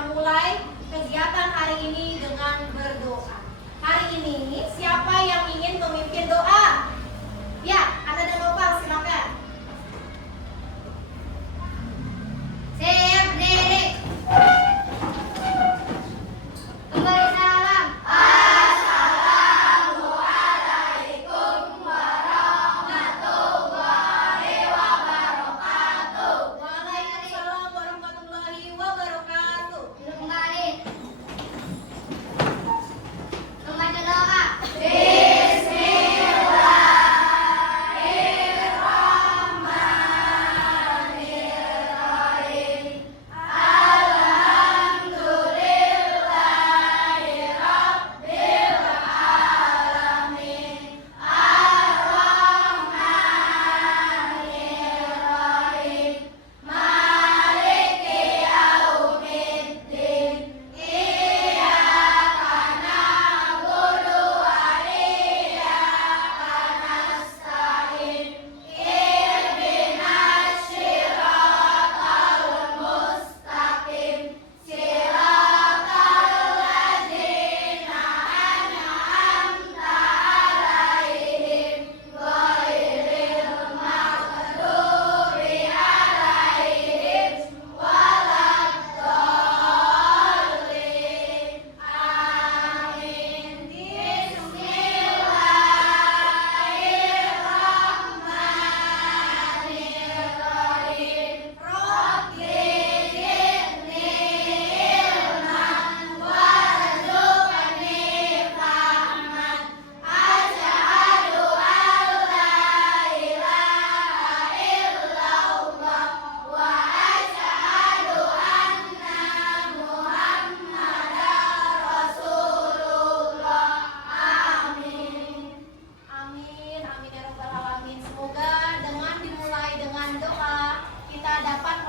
kita mulai kegiatan hari ini dengan berdoa. Hari ini siapa yang ingin memimpin doa? Ya, Ana dan Nopal silakan. Siap, Dede. Kembali salam. Assalamualaikum warahmatullahi wabarakatuh. Waalaikumsalam warahmatullahi wabarakatuh. Kembali. Membaca doa.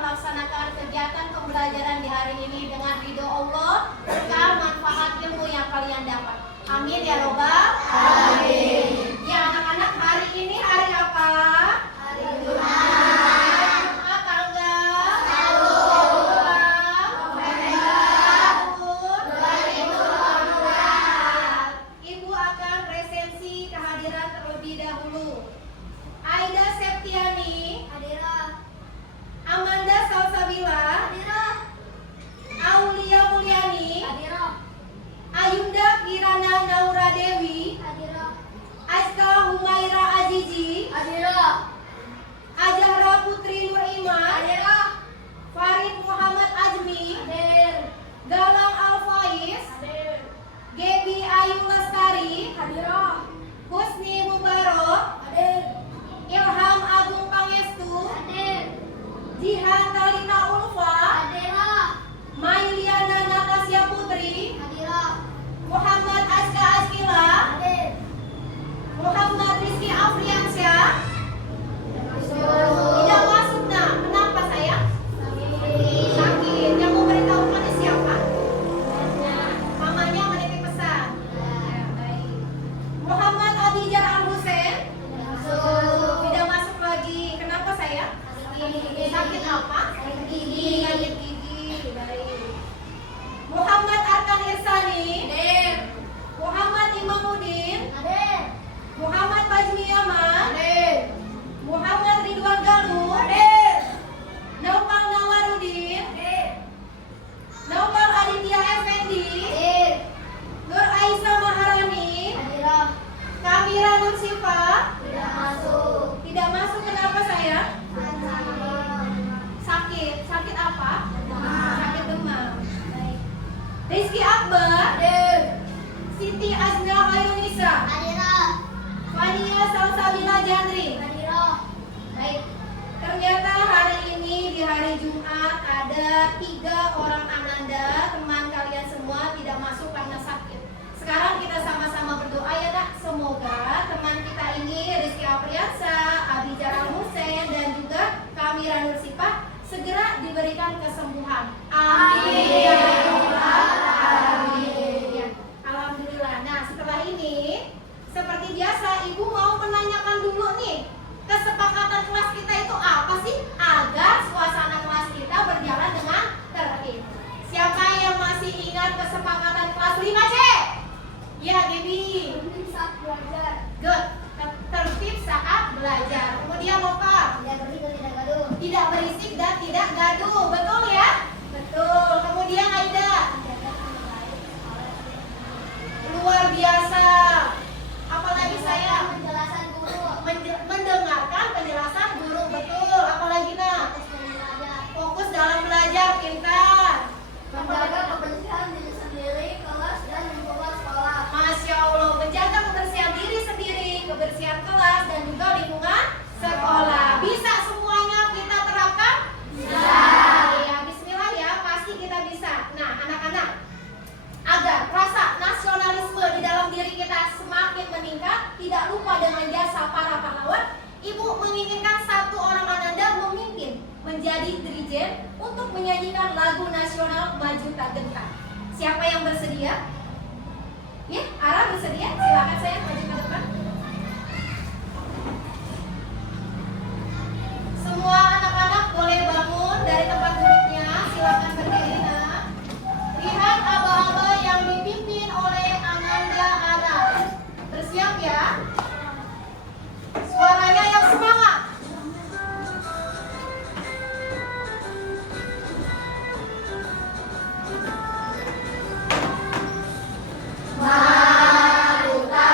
Melaksanakan kegiatan pembelajaran di hari ini dengan ridho Allah, berkah manfaat ilmu yang kalian dapat. Amin ya robbal alamin. Ya anak-anak, hari ini hari apa? Hari Jumat. Tanggal 1 November tahun 2014. Ibu akan presensi kehadiran terlebih dahulu. Aida Septiani hadirah. Amanda Salsabila hadirah. Aulia Mulyani hadirah. Ayunda Kirana Naura Dewi hadirah. Aska Humaira Azizi hadirah. Ajahra Putri Nur Iman hadirah. Farid Muhammad Azmi hadir. Galang Alfaiz hadir. Gebi Ayu Lestari hadirah. Husni Mubarok hadir. Ilham Agung Pangestu hadir. Jihan Talina Ulfa hadirah. Mailiana Natasya Putri hadirah. Muhammad Aska Askila hadir. Muhammad Rizky Afriansyah tidak masuk. Nah, kenapa sayang? Sakit. Yang memberitahukan siapa? Mamanya menitip pesan. Baik. Muhammad Abijar Al Hussein tidak masuk lagi. Kenapa sayang? Sakit apa? Sakit gigi. Sakit gigi. Baik. Muhammad Arkan Irsani hadir. Muhammad Imamuddin hadir. Muhammad Fajmi Yaman hadir. Muhammad Ridwan Galuh hadir. Naufal Nawarudin hadir. Naufal Aditya Effendi hadir. Nur Aisyah Maharani hadirah. Kamira Nur Sifa tidak masuk. Tidak masuk. Kenapa sayang? Sakit. Sakit apa? Demam. Sakit demam. Baik. Rizky Akbar hadir. Siti Azna Khairunisa hadirah. Fania Salsabila Jandri hadirah. Baik. Ternyata hari ini di hari Jumat ada 3 orang ananda teman kalian semua tidak masuk karena sakit. Sekarang kita sama-sama berdoa ya nak, semoga teman kita ini Rizky Apriansa, Abijar Al Hussein dan juga Kamira Nur Sifah segera diberikan kesembuhan. Amin. Ya Rabbal Alamin. Ya. Alhamdulillah. Nah setelah ini seperti biasa ibu mau menanyakan dulu nih, kesepakatan kelas kita itu apa sih agar suasana kelas kita berjalan dengan tertib. Siapa yang Siapa yang bersedia? Ya, Ara bersedia? Silakan saya maju ke depan. Semua anak-anak boleh bangun dari tempat duduknya. Silakan berdiri, nak. Lihat aba-aba yang dipimpin oleh Ananda Ara. Bersiap ya. Suaranya yang semangat. Maruta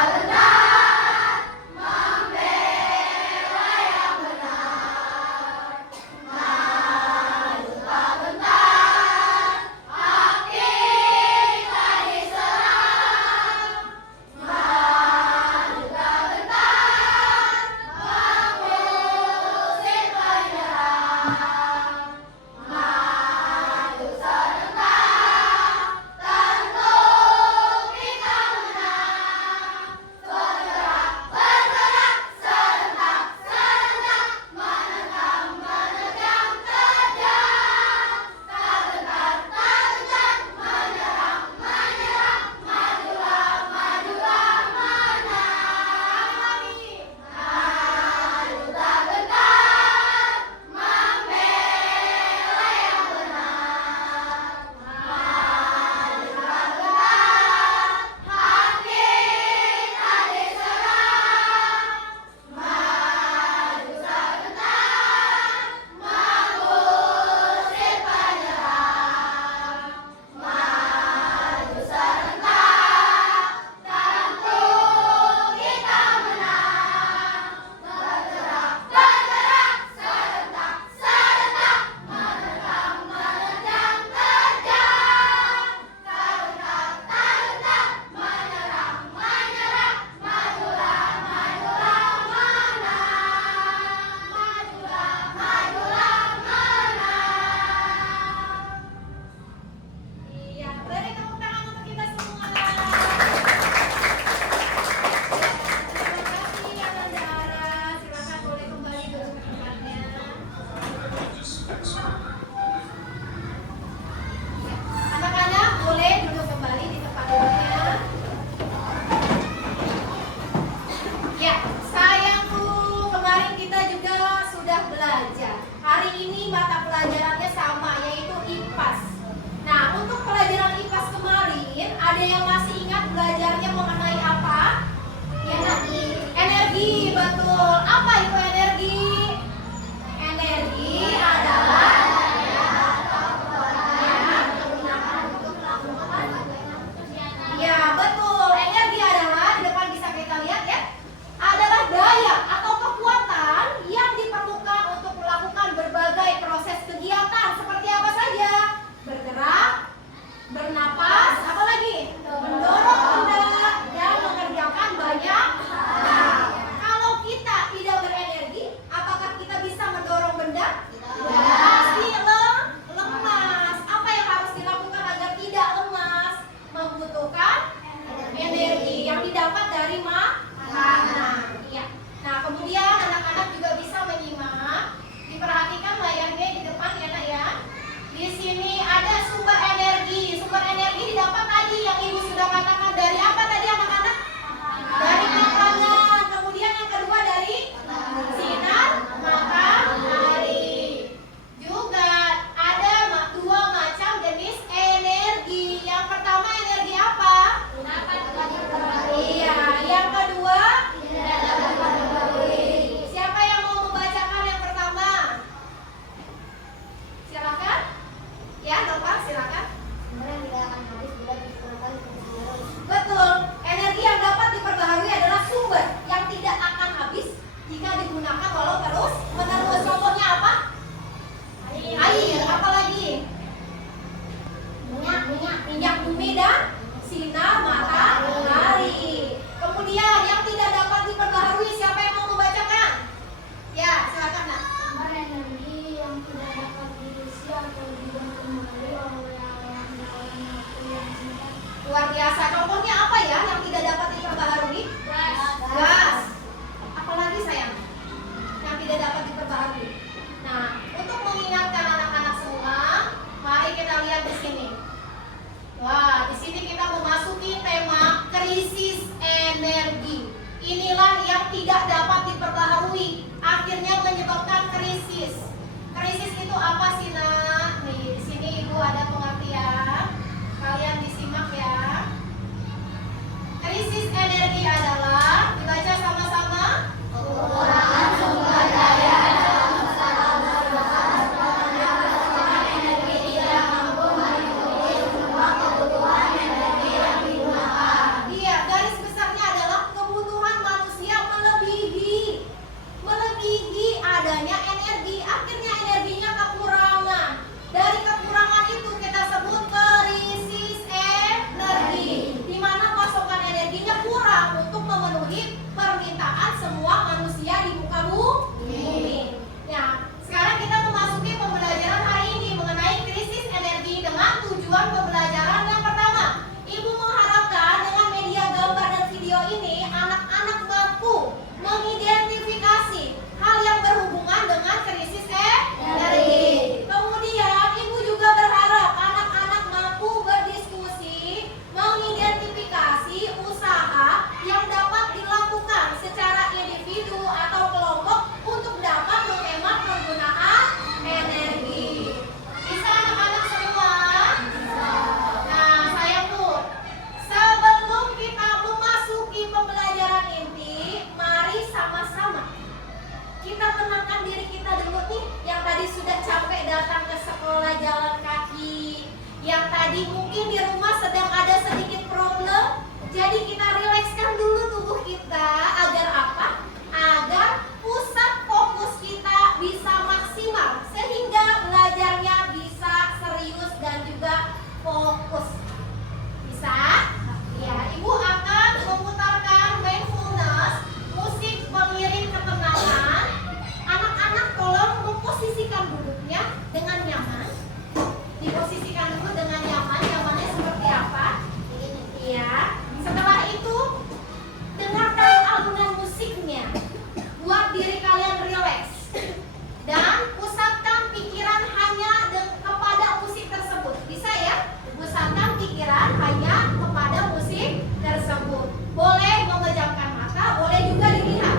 inilah yang tidak dapat diperbaharui, akhirnya menyebabkan krisis. Krisis itu apa sih, Nak? Nih, di sini Ibu ada pengertian. Kalian disimak ya. Krisis energi adalah, dibaca sama-sama, kekurangan sumber daya dalam energi tidak mampu memenuhi semua kebutuhan energi yang digunakan. Iya, garis besarnya adalah kebutuhan manusia melebihi adanya energi, akhirnya energinya kekurangan. Dari kekurangan itu kita sebut krisis energi, di mana pasokan energinya kurang untuk memenuhi permintaan semua manusia di muka bumi. Nah, sekarang kita memasuki pembelajaran hari ini mengenai krisis energi dengan tujuan pembelajaran yang pertama. Ibu mengharapkan dengan media gambar dan video ini anak-anak mampu mengidentifikasi hal yang berhubungan dengan krisis energi. Kemudian Ibu juga berharap anak-anak mampu berdiskusi mengidentifikasi usaha yang dapat dilakukan secara individu atau kelompok untuk dapat menghemat penggunaan energi. Bisa anak-anak semua? Nah, saya pun sebelum kita memasuki pembelajaran inti, mari sama-sama kita tenangkan diri kita dulu nih, yang tadi sudah capek datang ke sekolah jalan kaki, yang tadi mungkin di rumah sedang ada sedikit problem. Jadi kita rilekskan dulu tubuh kita agar apa? Agar pusat fokus kita bisa maksimal, sehingga belajarnya bisa serius dan juga fokus. Bisa? Ya, Ibu akan memutarkan mindfulness, musik pengiring ketenangan. Anak-anak tolong memposisikan duduknya dengan nyaman. Diposisikan dulu dengan nyaman. Nyamannya seperti apa? Iya. Setelah itu dengarkan alunan musiknya. Buat diri kalian rileks dan pusatkan pikiran hanya kepada musik tersebut. Bisa ya? Pusatkan pikiran hanya kepada musik tersebut. Boleh memejamkan mata, boleh juga dilihat.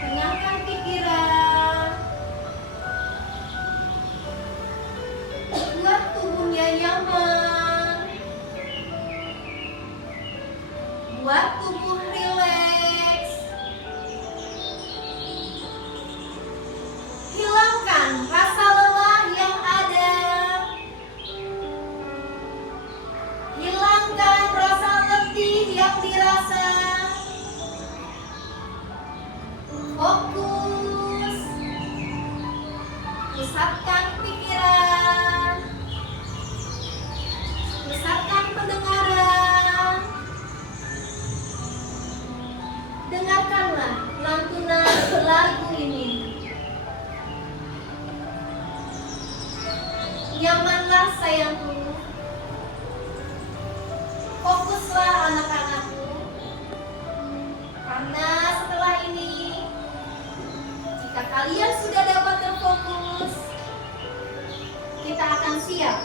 Tenangkan pikiran. Buat tubuhnya nyaman. Buat tubuh rileks. Hilangkan rasa lelah yang ada. Hilangkan rasa letih yang dirasa. Fokus. Pusatkan pikiran. Pusatkan pendengaran. Dengarkanlah lantunan lagu ini. Nyamanlah sayangku. Fokuslah anak-anakku. Karena setelah ini, jika kalian sudah dapat terfokus, kita akan siap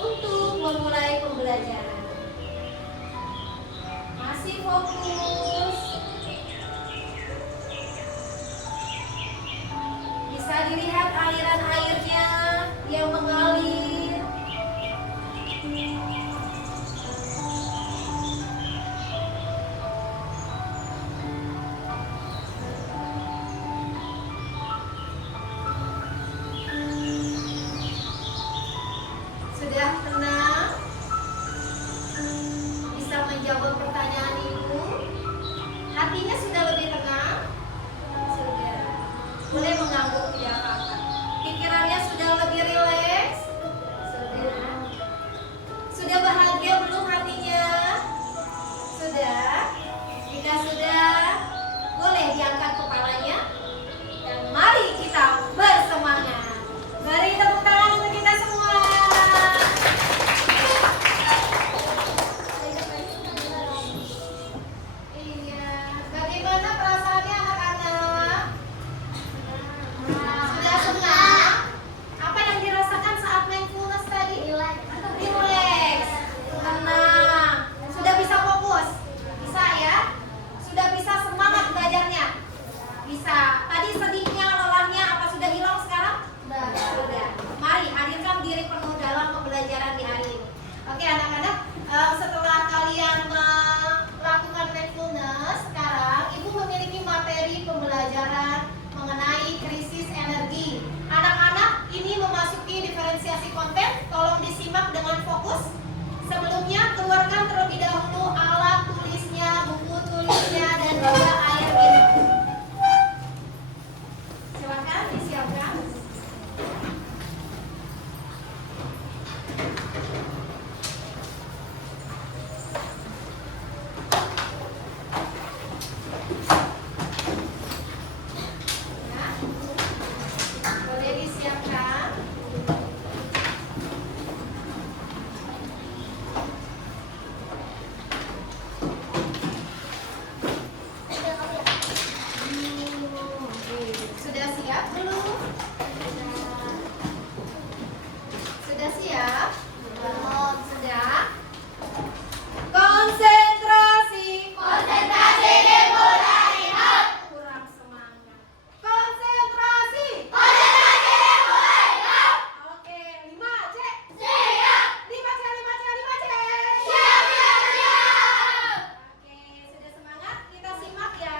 untuk memulai pembelajaran. Masih fokus. Bisa dilihat aliran airnya yang mengalir. Sudah tenang? Bisa menjawab pertanyaan Ibu? Hatinya sudah lebih tenang? Sudah. Boleh mengangguk ya Kakak. Pikirannya sudah lebih rileks? Sudah. Sudah bahagia belum hatinya? Sudah. Jika sudah, boleh diangkat kepalanya. Dan mari kita bersemangat. Beri tepuk tangan untuk kita semua. Oke anak-anak, setelah kalian melakukan mindfulness, sekarang Ibu memiliki materi pembelajaran mengenai krisis energi. Anak-anak, ini memasuki diferensiasi konten, tolong disimak dengan fokus. Sebelumnya, keluarkan terlebih dahulu alat tulisnya, buku tulisnya, dan juga air minum. Silakan disiapkan. Sudah siap belum? Sudah siap? Belum. Sudah? Konsentrasi. Konsentrasi dimulai. Kurang semangat. Konsentrasi. Konsentrasi dimulai. Oke, 5C. Siap. 5C, 5C, 5C. Siap, siap, siap. Oke, sudah semangat? Kita simak ya.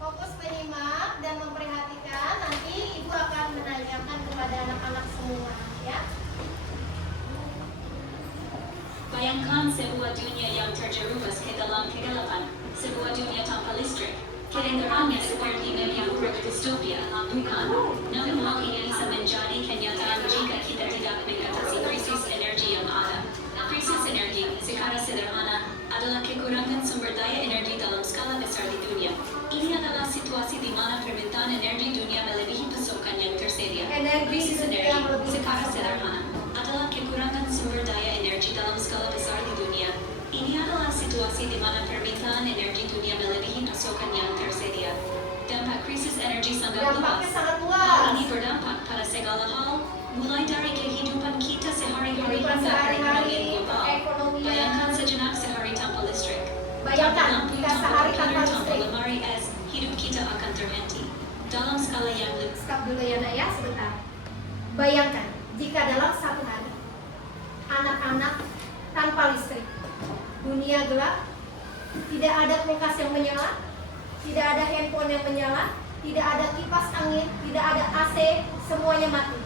Fokus menyimak dan memperhatikan. Nanti Ibu akan menanyakan kepada anak-anak semua ya. Bayangkan sebuah dunia yang terjerumus ke dalam kegelapan, sebuah dunia tanpa listrik. Kedengarannya seperti membuat distopia, bukan? Namun hal ini bisa menjadi kenyataan jika kita tidak mengatasi krisis energi yang ada. Krisis energi, secara sederhana, adalah kekurangan sumber daya energi dalam skala besar di dunia. Ini adalah situasi di mana permintaan energi dunia melebihi pasokan yang tersedia. Krisis energi, secara sederhana, adalah kekurangan sumber daya energi dalam skala besar di dunia. Ini adalah situasi di mana permintaan energi dunia melebihi pasokan yang tersedia. Dampak krisis energi sangat Dampaknya luas. sangat Hal luas. ini berdampak pada segala hal, mulai dari kehidupan kita sehari-hari Kehidupan hingga perekonomian sehari-hari, global. perekonomian. Bayangkan sejenak sehari tanpa listrik. Bayangkan Tanpa lampu, jika tanpa sehari makanan, tanpa tanpa listrik. lemari es, hidup kita akan terhenti. Dalam skala yang lebih Stop dulu ya Nak ya, sebentar. Bayangkan jika dalam satu hari anak-anak tanpa listrik, dunia gelap, tidak ada kulkas yang menyala, tidak ada handphone yang menyala, tidak ada kipas angin, tidak ada AC, semuanya mati.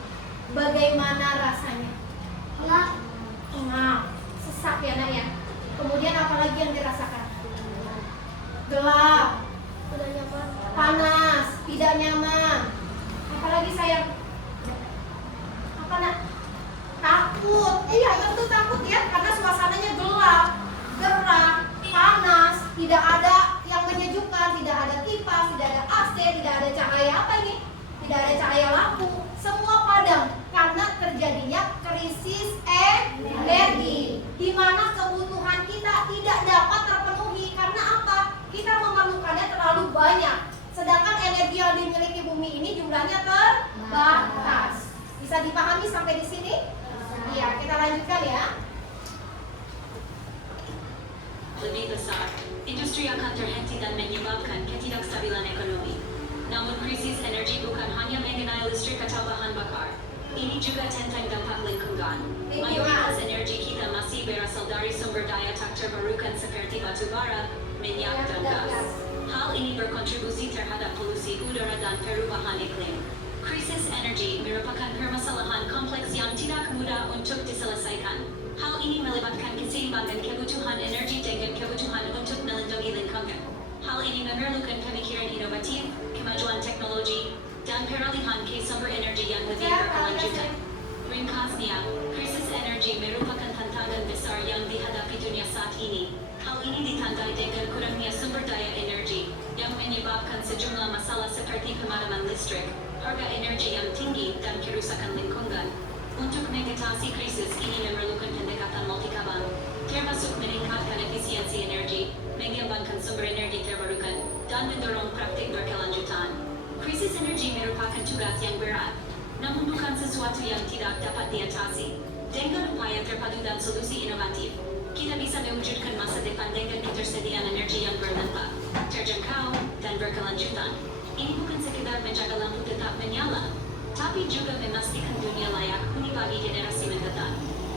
Bagaimana rasanya? Ngap, sesak ya Nak ya. Kemudian apalagi yang dirasakan? Gelap, panas, tidak nyaman. Apalagi sayang? Apa Nak? Takut. Iya, tentu takut ya, karena suasananya gelap, gerah, panas, tidak ada yang menyejukkan, tidak ada kipas, tidak ada AC, tidak ada cahaya apa ini? Tidak ada cahaya lampu, semua padam karena terjadinya krisis energi, di mana kebutuhan kita tidak dapat terpenuhi karena apa? Kita memerlukannya terlalu banyak, sedangkan energi yang dimiliki bumi ini jumlahnya terbatas. Bisa dipahami sampai di sini? Iya, kita lanjutkan ya. lebih besar, industri akan terhenti dan menyebabkan ketidakstabilan ekonomi. Namun krisis energi bukan hanya mengenai listrik atau bahan bakar. Ini juga tentang dampak lingkungan. Mayoritas energi kita masih berasal dari sumber daya tak terbarukan seperti batu bara, minyak, dan gas. Hal ini berkontribusi terhadap polusi udara dan perubahan iklim. Krisis energi merupakan permasalahan kompleks yang tidak mudah untuk diselesaikan. Hal ini melibatkan keseimbangan kebutuhan energi dengan kebutuhan untuk melindungi lingkungan. Hal ini memerlukan pemikiran inovatif, kemajuan teknologi, dan peralihan ke sumber energi yang lebih berkelanjutan. Ringkasnya, krisis energi merupakan tantangan besar yang dihadapi dunia saat ini. Hal ini ditandai dengan kurangnya sumber daya energi, yang menyebabkan sejumlah masalah seperti pemadaman listrik, harga energi yang tinggi, dan kerusakan lingkungan. Untuk mengatasi krisis ini memerlukan pendekatan multikabang, termasuk meningkatkan efisiensi energi, mengembangkan sumber energi terbarukan, dan mendorong praktik berkelanjutan. Krisis energi merupakan tugas yang berat, namun bukan sesuatu yang tidak dapat diatasi. Dengan upaya terpadu dan solusi inovatif, kita bisa mewujudkan masa depan dengan ketersediaan energi yang berlimpah, terjangkau, dan berkelanjutan. Ini bukan sekedar menjaga lampu tetap menyala, tapi juga memastikan dunia layak huni bagi generasi mendatang.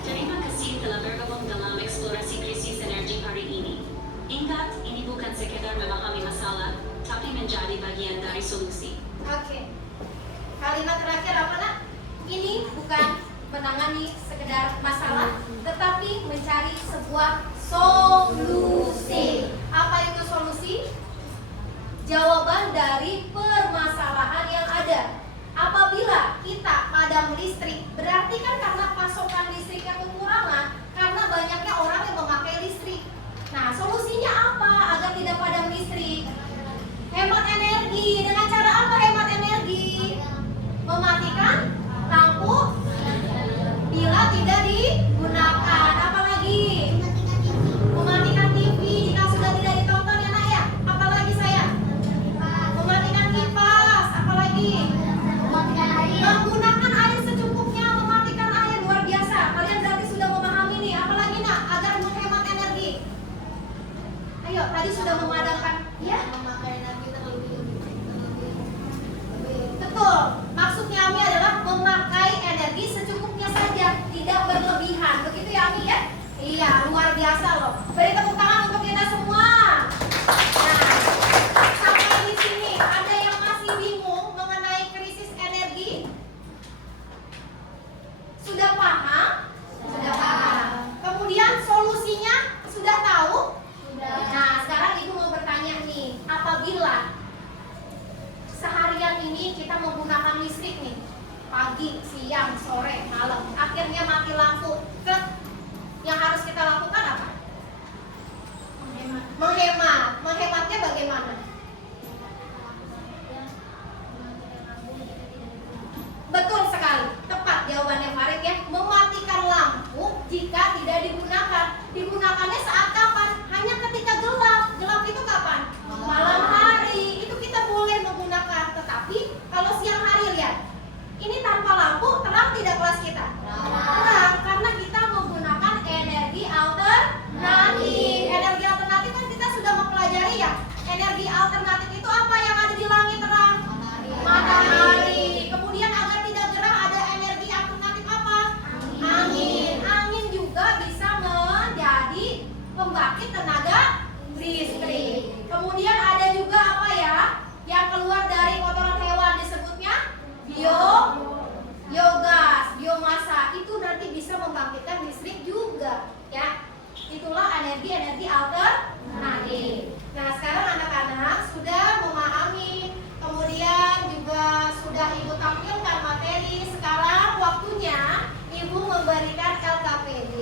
Terima kasih telah bergabung dalam eksplorasi krisis energi hari ini. Ingat, ini bukan sekedar memahami masalah, tapi menjadi bagian dari solusi. Oke. Kalimat terakhir apa, Nak? Ini bukan menangani sekedar masalah, tetapi mencari sebuah solusi. Apa itu solusi? Jawaban dari permasalahan yang ada. Apabila kita padam listrik, berarti kan karena pasokan listriknya kekurangan, karena banyaknya orang yang memakai listrik. Nah, solusinya apa agar tidak padam listrik? Hemat energi. Dengan cara apa hemat energi? Mematikan lampu bila tidak digunakan. Apalagi? Mematikan TV jika sudah tidak ditonton ya, Nak ya. Apalagi saya? Mematikan kipas. Apalagi? Menggunakan air secukupnya, mematikan air. Luar biasa. Kalian berarti sudah memahami nih. Apalagi, Nak, agar menghemat energi? Ayo, tadi sudah memadamkan. Ya? Betul. Maksudnya Ami adalah memakai energi secukupnya saja, tidak berlebihan. Begitu ya, Ami ya? Iya, luar biasa loh. Beri tepuk tangan untuk kita semua. Nah, sampai di sini ada yang masih bingung mengenai krisis energi? Sudah paham? Sudah paham. Kemudian solusinya sudah tahu? Sudah. Nah, sekarang Ibu mau bertanya nih, apabila seharian ini kita menggunakan listrik nih, pagi, siang, sore, malam, akhirnya mati lampu, yang harus kita lakukan apa? Menghemat. Menghematnya bagaimana? Betul sekali, tepat jawabannya Farid ya. Mematikan lampu jika tidak digunakan. Digunakannya saat kapan? Hanya ketika gelap. Gelap itu kapan? Malam hari. Itu kita boleh menggunakan. Tetapi kalau siang hari lihat, ini tanpa lampu terang tidak kelas kita? Terang, karena kita menggunakan energi alternatif. Energi alternatif kan kita sudah mempelajari ya. Energi alternatif itu apa yang ada di langit terang? Matahari. Kemudian agar tidak gerah ada energi alternatif apa? Angin. Angin juga bisa menjadi pembangkit tenaga listrik. Kemudian ada juga apa ya? Yang keluar dari kotoran hewan disebutnya biogas, biomasa. Itu nanti bisa membangkitkan listrik juga, ya. Itulah energi alternatif. Nah, sekarang anak-anak sudah memahami, kemudian juga sudah Ibu tampilkan materi. Sekarang waktunya Ibu memberikan LKPD.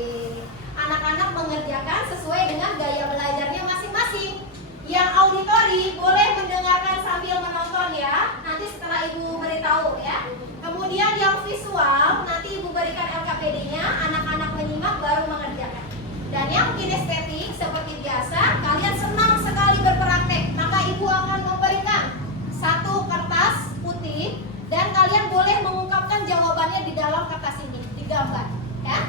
Anak-anak mengerjakan sesuai dengan gaya belajarnya masing-masing. Yang auditori boleh mendengarkan sambil menonton ya. Nanti setelah Ibu beritahu ya. Kemudian yang visual nanti Ibu berikan LKPD-nya, anak-anak menyimak baru mengerjakan. Dan yang kinestetik seperti biasa, kalian senang sekali berpraktek, maka Ibu akan memberikan satu kertas putih dan kalian boleh mengungkapkan jawabannya di dalam kertas ini, digambar ya.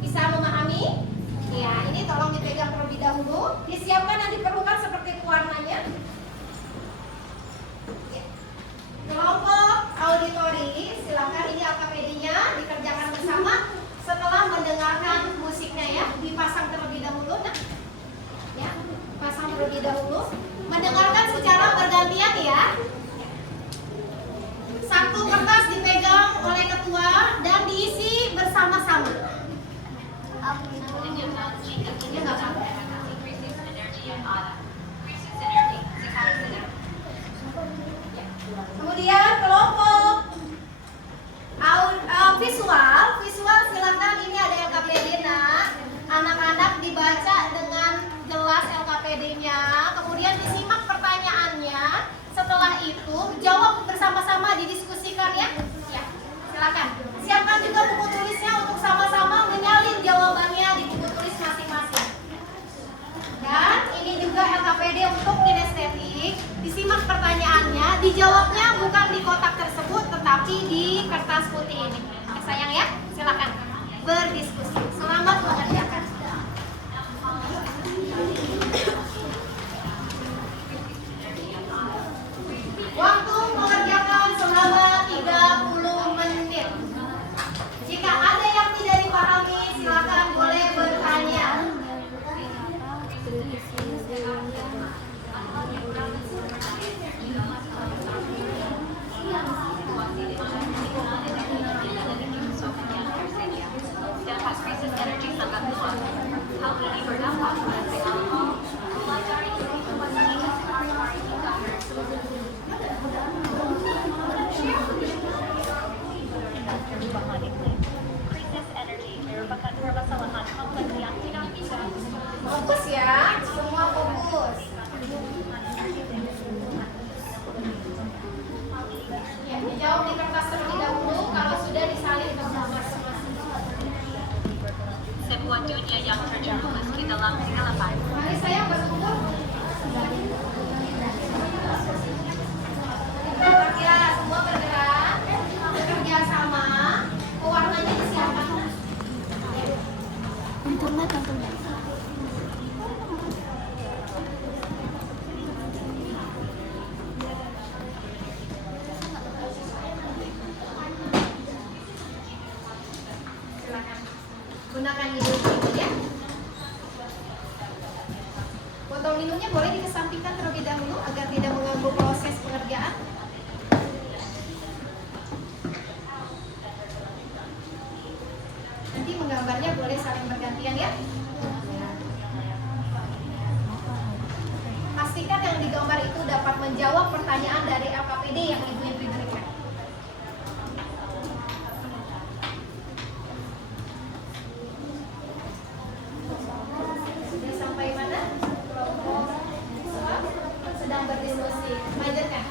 Bisa memahami? Ya, ini tolong dipegang terlebih dahulu. Disiapkan yang diperlukan seperti warnanya. Ya. Kelompok auditori, silakan ini LKPD-nya dikerjakan bersama setelah mendengarkan musiknya ya. Dipasang terlebih dahulu, nah. Ya, pasang terlebih dahulu. Mendengarkan secara bergantian ya. Satu kertas dipegang oleh ketua dan diisi bersama-sama. Kemudian kelompok visual silakan ini ada LKPD nak. Anak-anak dibaca dengan jelas LKPD-nya. Kemudian disimak pertanyaannya. Setelah itu jawab bersama-sama, didiskusikan ya. Ya, silakan. Siapkan juga buku tulisnya untuk sama-sama menyalin jawabannya di buku tulis masing-masing. Dan ini juga LKPD untuk kinestetik. Disimak pertanyaannya, dijawabnya bukan di kotak tersebut tetapi di kertas putih ini. Sayang ya, silakan berdiskusi. Selamat mengerjakan. Waktu mengerjakan selama 30 menit. Jika ada yang tidak dipahami, silakan Jawab di kertas terlebih dahulu. Kalau sudah disalin ke masing-masing. Sebuah dunia yang terjerumus di dalam kegelapan. Mari sayang berkumpul. Ya, semua bergerak, bekerja sama. Warnanya disiapkan. Internet. Silakan gunakan hidung ini ya. Botol minumnya boleh dikesampingkan terlebih dahulu agar tidak mengganggu proses pengerjaan. Nanti menggambarnya boleh saling bergantian ya. Pastikan yang digambar itu dapat menjawab pertanyaan dari LKPD yang Ibu berikan. Sudah sampai mana? Kelompok sedang berdiskusi. Lanjutkan.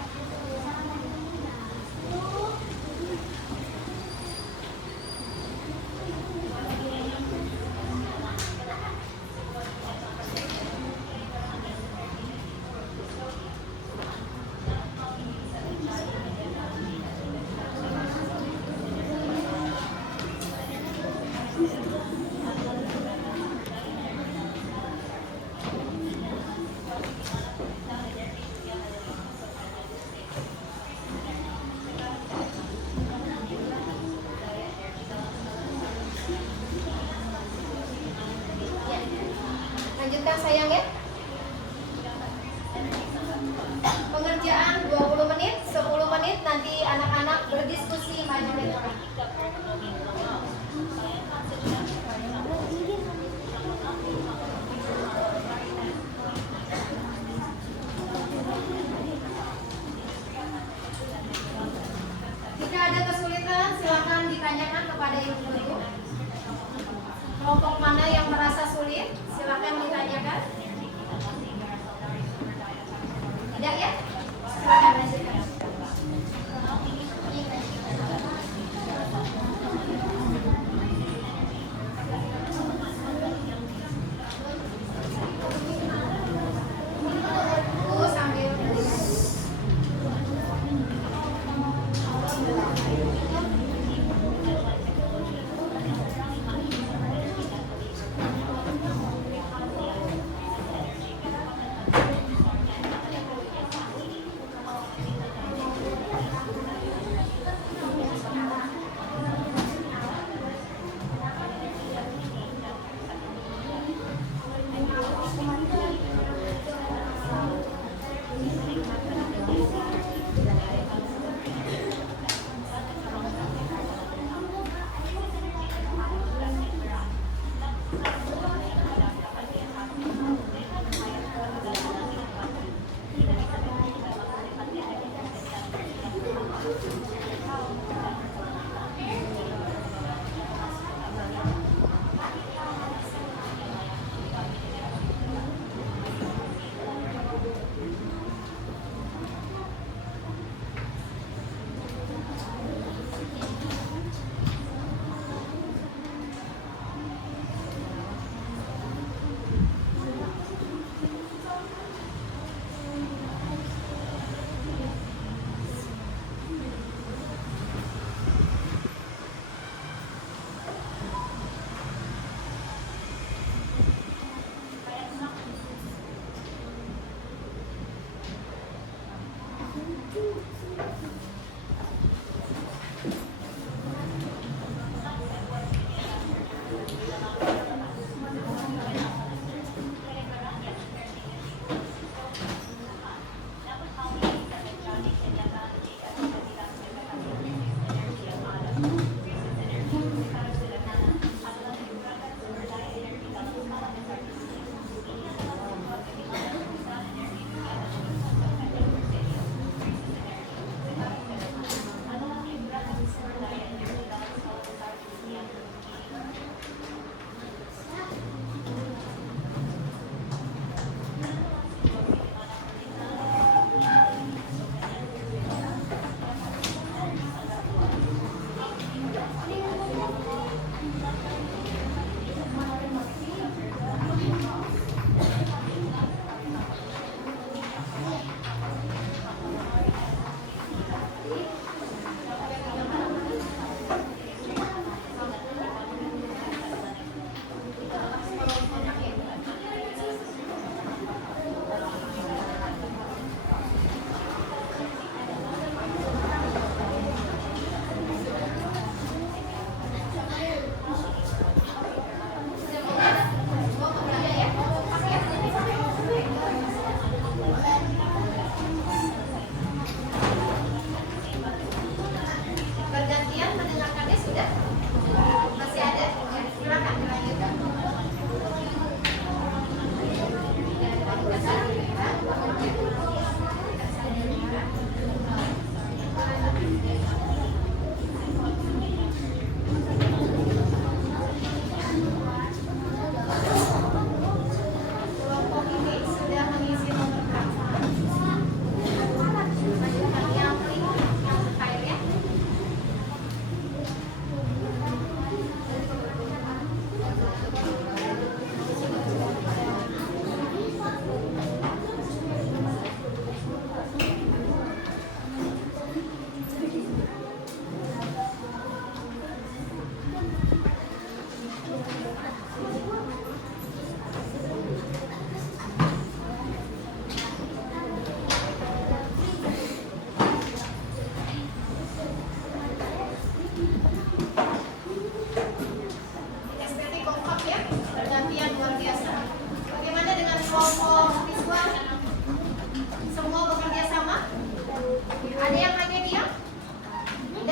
Ya. Lanjutkan sayang ya. Pengerjaan 20 menit, 10 menit nanti anak-anak berdiskusi maju dan belakang. Jika ada kesulitan, silakan ditanyakan kepada ibu guru. Kelompok mana yang merasa sulit, silakan ditanyakan. Tidak ya? Silakan lanjutkan. Sambil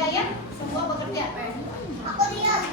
kalian semua bekerja. Aku lihat.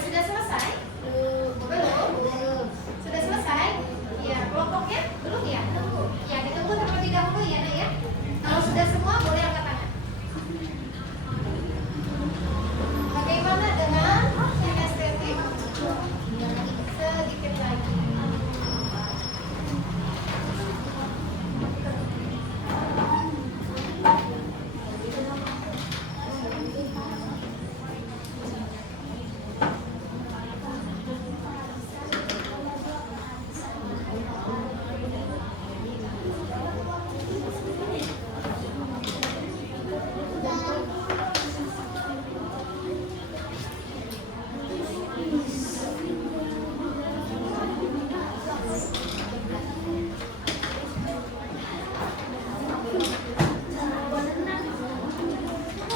sudah selesai? Belum. Sudah selesai? Ya, kelompoknya belum ya? Ya, ditunggu terlebih dahulu ya, Nak ya. Kalau sudah semua boleh angkat tangan. Bagaimana dengan kinestetik? Sedikit lagi.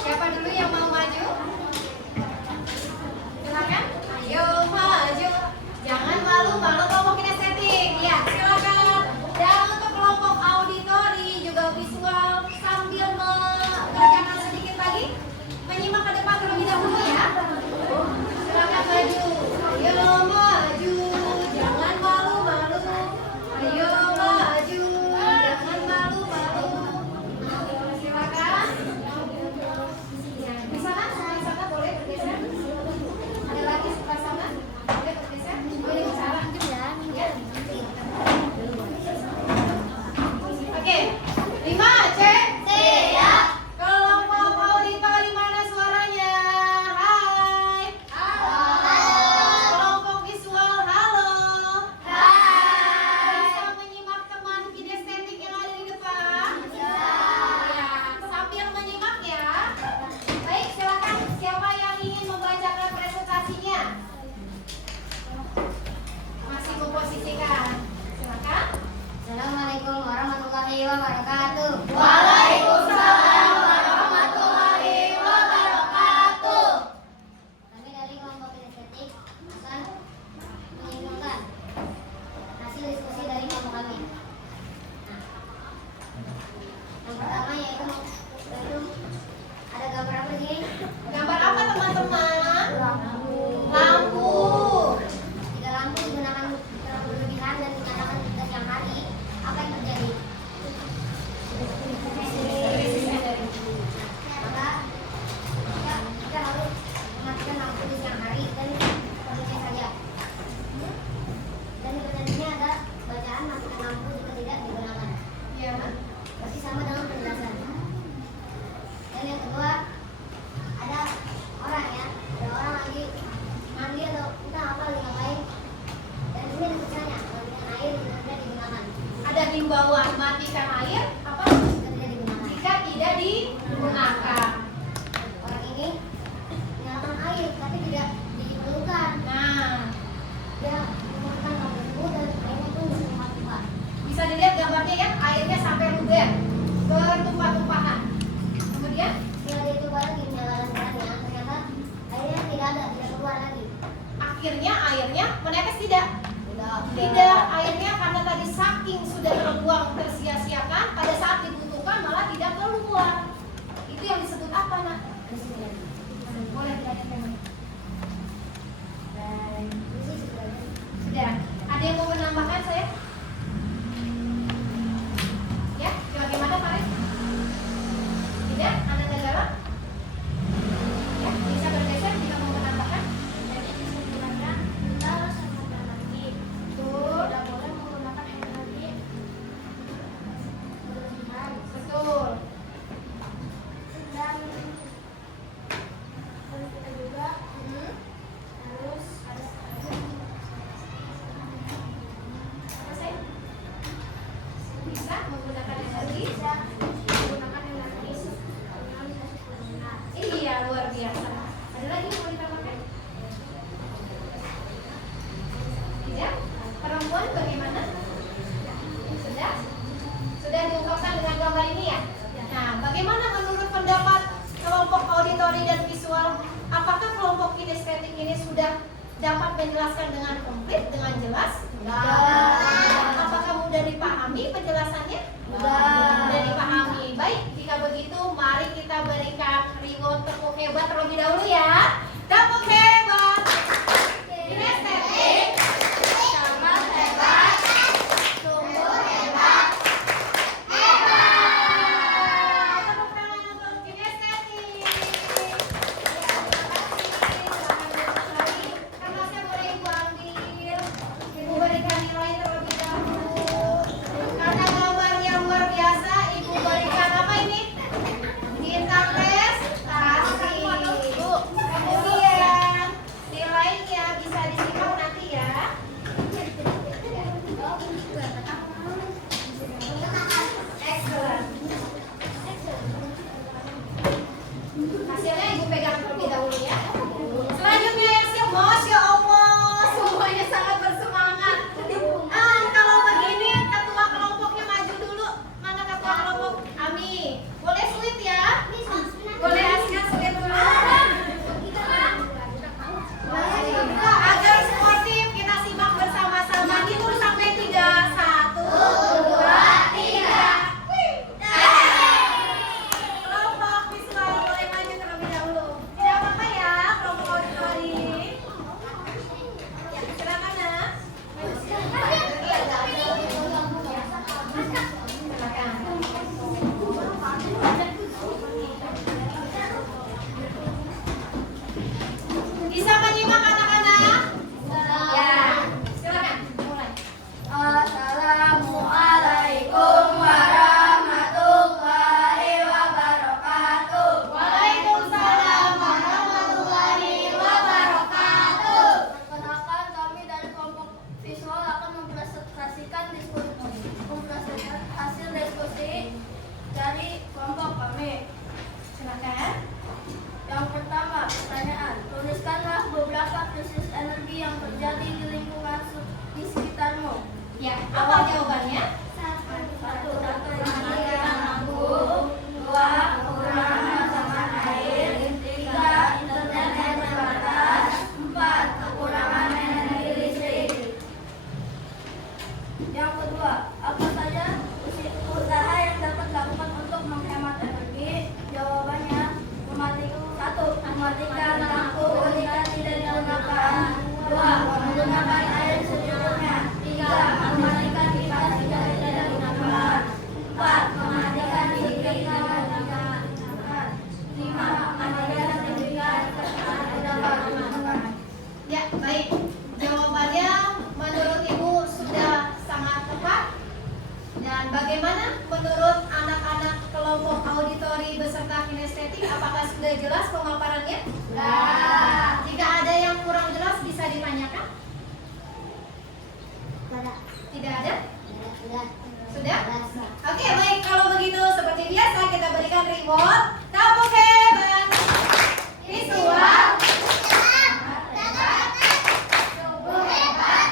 Siapa dulu yang mau maju? Silakan. Ayo maju. Jangan malu-malu kelompok kinestetik. Ya, silakan. Dan untuk kelompok auditori juga visual sambil mengerjakan sedikit lagi, menyimak ke depan terlebih dahulu ya. Silakan maju. Ayo maju. Jangan malu-malu. Ayo maju. Jangan malu-malu. Silakan. Ya, di sana, sebelah sana boleh bergeser. Ada lagi sebelah sana, boleh bergeser. Boleh bicara. Ya. Oke, 5 cek. Siap. Kelompok auditori mana suaranya? Hai. Kelompok visual, halo. Bisa menyimak teman kinestetik yang ada di depan? Ya, sambil menyimak ya. Baik, silakan. Siapa yang ingin membacakan presentasinya? Masih memposisikan. Silakan. Assalamualaikum warahmatullahi wabarakatuh. Waalaikumsalam warahmatullahi wabarakatuh. Kami dari kelompok kinestetik akan menyimpulkan hasil diskusi dari kelompok kami. Nah, yang pertama yaitu ada gambar apa sih? Gambar apa teman-teman? Lampu. Lampu. Jika lampu digunakan terlalu berlebihan dan digunakan pada siang hari, apa yang terjadi? Krisis energi. Maka kita harus mematikan lampu di siang hari dan produknya saja. Dan sebenarnya ada bacaan matikan lampu jika tidak digunakan. Ya. Berarti sama dengan penjelasan. Dan yang kedua ada orang ya, ada orang lagi mandi atau entah apa lagi ngapain. Dan ini ada tulisannya matikan air jika tidak digunakan. Ada himbauan matikan air apa? Jika tidak digunakan. Jika tidak digunakan. Orang ini menyalakan air tapi tidak diperlukan. Nah, Dia menggunakan lampu tersebut dan airnya pun bertumpah-tumpah. bisa dilihat gambarnya ya, airnya sampai luber, bertumpah-tumpahan. Kemudian Setelah dia coba lagi menyalakan kerannya, ternyata airnya tidak ada, tidak keluar lagi. akhirnya airnya menetes tidak? Tidak. Tidak, airnya karena tadi saking sudah terbuang tersia-siakan, pada saat dibutuhkan malah tidak keluar. Itu yang disebut apa, Nak? Boleh dilanjutkan. Dan ini sih sebenarnya. Sudah. Ada yang mau menambahkan saya? Ya, bagaimana Farid? Tidak? Anda negara? Ya, bisa bergeser jika mau menambahkan. Jadi kesimpulannya kita harus mengamati. Betul. Tidak boleh menggunakan energi berlebihan. Betul. Dan kita juga Hmm. harus Selesai? Bisa menggunakan energi? bisa menggunakan energi dengan benar. Iya, luar biasa. Ada lagi yang mau ditambahkan? Tidak? Perempuan bagaimana? Sudah? Sudah diungkapkan dengan gambar ini ya? Nah, bagaimana menurut pendapat kelompok auditori dan visual? Apakah kelompok kinestetik ini sudah dapat menjelaskan dengan komplit, dengan jelas? Apakah mudah dipahami penjelasannya? Mudah dipahami. Baik, jika begitu mari kita berikan reward tepuk hebat terlebih dahulu ya. Tepuk hebat. Bisa menyimak anak-anak? Ya, silakan mulai. Assalamualaikum warahmatullahi wabarakatuh. Waalaikumsalam warahmatullahi wabarakatuh. Perkenalkan, kami dari kelompok visual akan mempresentasikan hasil diskusi dari kelompok kami. Silakan. Yang pertama, pertanyaan. Tuliskanlah beberapa krisis energi yang terjadi di lingkungan di sekitarmu. Ya, apa jawabannya? Satu, matikan lampu. Dua, kekurangan pasokan air. Tiga, internet yang terbatas. Empat, kekurangan energi listrik. Yang kedua, apa saja usaha yang dapat dilakukan untuk menghemat energi? Jawabannya, mematikan lampu jika tidak digunakan. Dua, menggunakan air secukupnya. Tiga, mematikan kipas jika tidak digunakan. Empat, mematikan listrik jika digunakan. Lima, mematikan sertifikat tidak dapat digunakan. Ya, baik. Jawabannya menurut Ibu sudah sangat tepat. Dan bagaimana menurut anak-anak kelompok auditori beserta kinestetik? Apakah sudah jelas pemaparannya? Sudah. Jika ada yang kurang jelas bisa ditanyakan? Tidak ada? Sudah? Oke, baik. Kalau begitu seperti biasa kita berikan reward. Tepuk hebat. Visual. Sungguh hebat.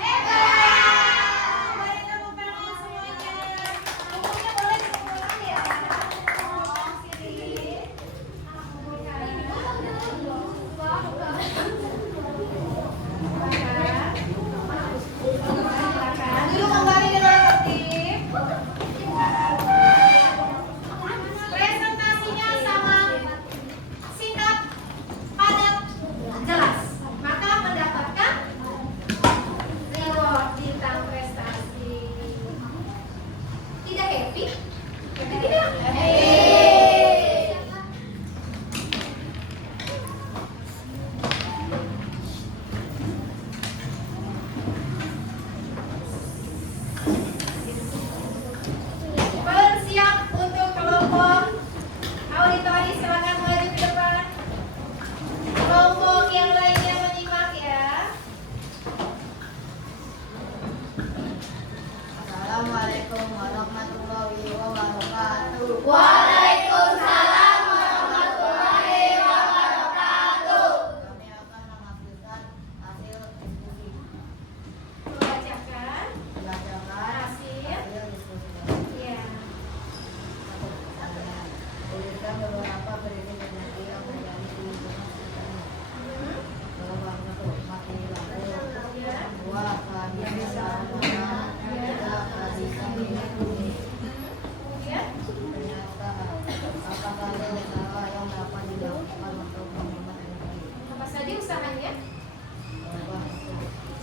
Hebat. Boleh tepuk tangan semuanya. Bukunya boleh dikumpulkan ya. Sini. Silakan. Duduk kembali dengan tertib. Presentasinya sama, singkat, padat, jelas. Maka mendapatkan reward bintang prestasi. Tidak happy? Tidak. Bersiap untuk kelompok auditori, silakan maju ke depan. Kelompok yang lainnya menyimak ya. Assalamualaikum warahmatullahi wabarakatuh. Waalaikumsalam warahmatullahi wabarakatuh. Kami akan menghasilkan hasil diskusi. Membacakan Belajarkan hasil. hasil diskusi. Ya. Tuliskan beberapa krisis energi yang terjadi di lingkungan sekitarmu. Jawaban satu, mati lampu. Dua, kehabisan makanan. Tiga, kehabisan minyak bumi. Kemudian Pernyataan. Apa saja usaha yang dapat dilakukan untuk menghemat energi? apa saja usahanya? Jawaban satu,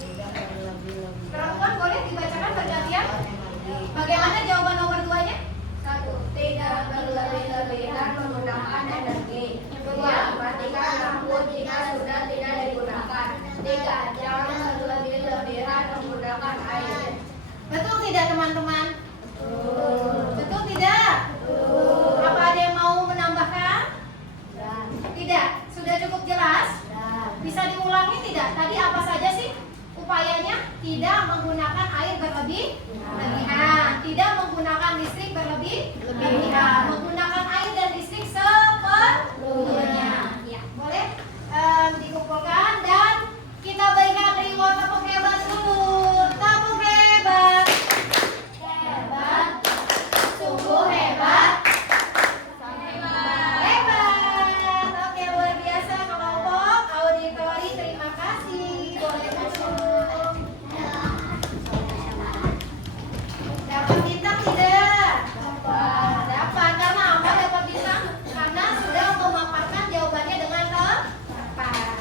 tidak berlebih-lebihan. Perempuan boleh dibacakan bergantian. Energi. Bagaimana jawaban nomor 2-nya? Satu, tidak berlebih-lebihan menggunakan energi. Dua, matikan lampu jika sudah tidak digunakan. Tiga, jangan berlebih-lebihan menggunakan air. Betul tidak teman-teman? Betul tidak? Apa ada yang mau menambahkan? Tidak. Sudah cukup jelas? Bisa diulangi tidak? Tadi apa saja sih upayanya? Tidak menggunakan air berlebih-lebihan, tidak menggunakan listrik berlebih-lebihan, menggunakan air dan listrik seperlunya. Ya, boleh dikumpulkan dan kita berikan reward tepuk hebat dulu. Tepuk hebat. Hebat. Sungguh hebat. Hebat. Oke, luar biasa kelompok auditori. Terima kasih. Boleh masuk. Dapat bintang tidak? Dapat. Karena apa dapat bintang? Karena sudah memaparkan jawabannya dengan tepat.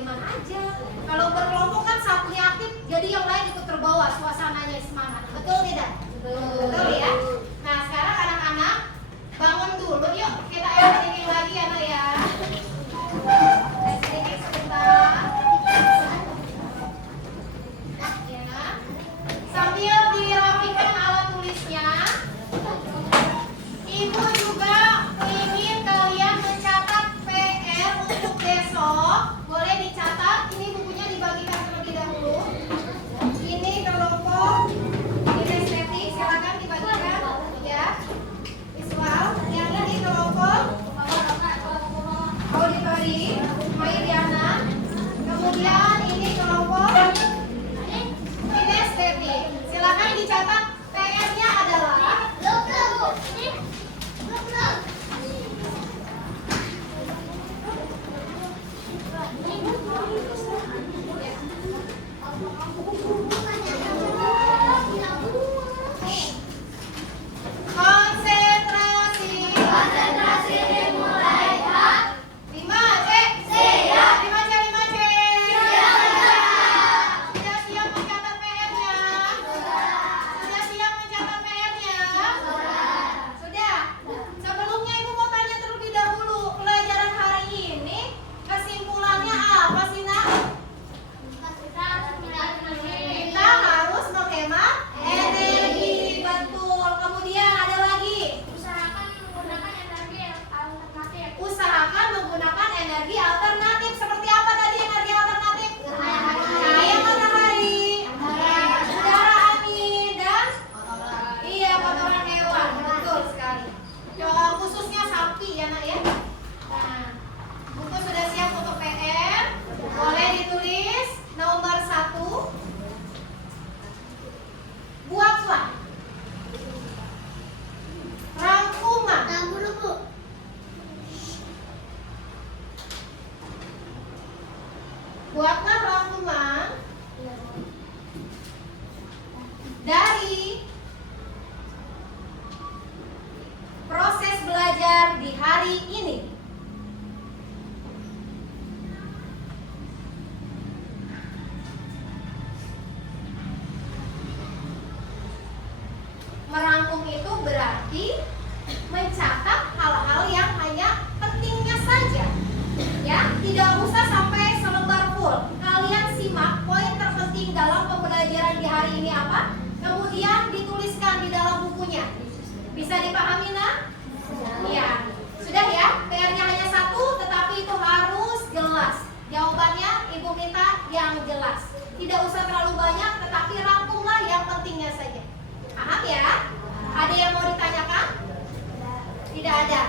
diem-dieman aja. Kalau berkelompok kan satunya aktif, jadi yang lain ikut terbawa, suasananya semangat. Betul tidak? Betul ya. Nah sekarang anak-anak bangun dulu yuk, kita stretching lagi ya nak ya. Stretching sebentar. Ya. Sambil dirapikan alat tulisnya, Ibu juga ingin kalian mencatat PR untuk besok. Boleh dicatat, ini bukunya dibagikan terlebih dahulu. Ini kelompok, ini estetik, silakan dibagikan ya. Visual, yang ini kelompok auditori, Mayriana. Kemudian ini kelompok ini estetik. Silakan dicatat PR-nya adalah konsentrasi dimulai. 5C. Siap. 5C. Sudah siap mencatat PR-nya? Sudah siap mencatat PR-nya? Sudah. Sebelumnya Ibu mau tanya terlebih dahulu, pelajaran hari ini kesimpulannya apa sih nak? Kita harus menghemat energi, betul. Kemudian ada lagi, usahakan menggunakan energi alternatif. Seperti apa tadi energi alternatif? Cahaya matahari, udara angin, dan kotoran hewan. Betul sekali. Khususnya sapi ya nak ya. Nah, buku sudah siap untuk PR. Boleh ditulis nomor 1. Buatlah rangkuman dari proses belajar di hari ini. Merangkum itu berarti mencatat hal-hal yang hanya pentingnya saja. Ya, tidak usah sampai selembar full. Kalian simak poin terpenting dalam pembelajaran di hari ini apa? Kemudian dituliskan di dalam bukunya. Bisa dipahami nak? Iya. Sudah ya? PR-nya hanya 1, tetapi itu harus jelas. Jawabannya Ibu minta yang jelas. Tidak usah terlalu banyak, tetapi rangkumlah yang pentingnya saja. Paham ya? Ada yang mau ditanyakan? Tidak ada.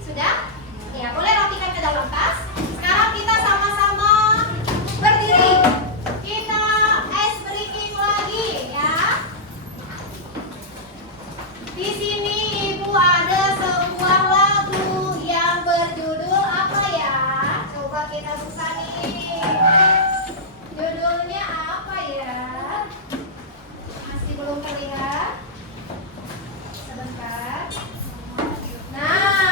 Sudah? Ya, boleh rapikan ke dalam tas. Sekarang kita sama-sama berdiri. Kita ice breaking lagi ya. Di sini Ibu ada sebuah lagu yang berjudul apa ya? Coba kita buka nih. Judulnya apa ya? Masih belum terlihat. Sebentar. Nah,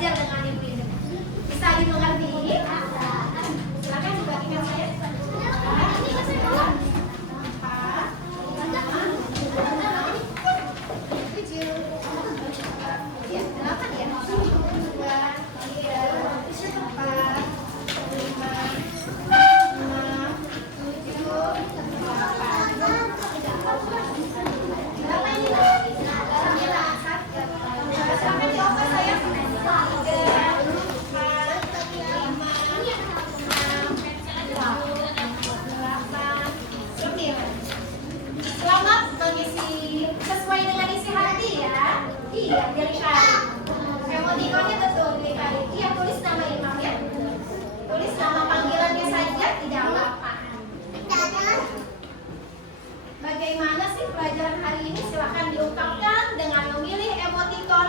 belajar dengan ibu ini. Bisa dimengerti? Silakan dibagikan saya. 9, Selamat mengisi sesuai dengan isi hati ya. Iya, dari Syarif. Emoticonnya betul dari Syarif. Iya, tulis nama imam ya. Tulis nama panggilannya saja, tidak apa-apa. Bagaimana sih pelajaran hari ini? Silahkan diungkapkan dengan memilih emoticon